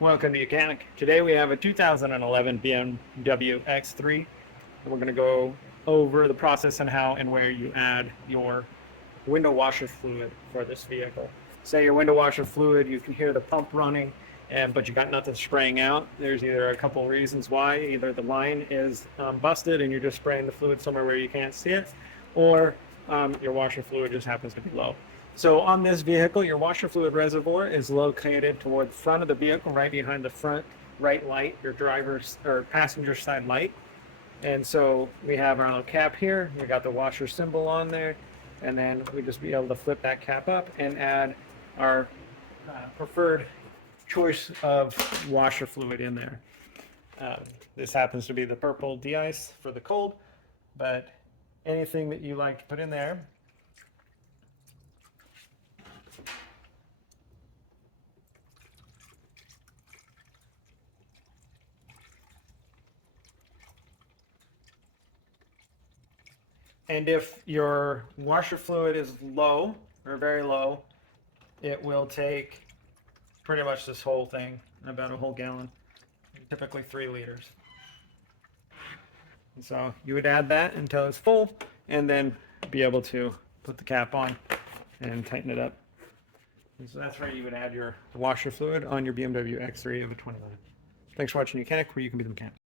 Welcome to Mechanic. Today we have a 2011 BMW X3. We're going to go over the process and how and where you add your window washer fluid for this vehicle. Say your window washer fluid, you can hear the pump running, but you got nothing spraying out. There's either a couple reasons why. Either the line is busted and you're just spraying the fluid somewhere where you can't see it, or your washer fluid just happens to be low. So on this vehicle, your washer fluid reservoir is located toward the front of the vehicle, right behind the front right light, your driver's or passenger side light. And so we have our little cap here. We got the washer symbol on there, and then we just be able to flip that cap up and add our preferred choice of washer fluid in there. This happens to be the purple de-ice for the cold, but anything that you like to put in there. And if your washer fluid is low or very low, it will take pretty much this whole thing, about a whole gallon, typically 3 liters. And so you would add that until it's full and then be able to put the cap on and tighten it up. And so that's where you would add your washer fluid on your BMW X3 of a 25. Thanks for watching Mechanic, where you can be the mechanic.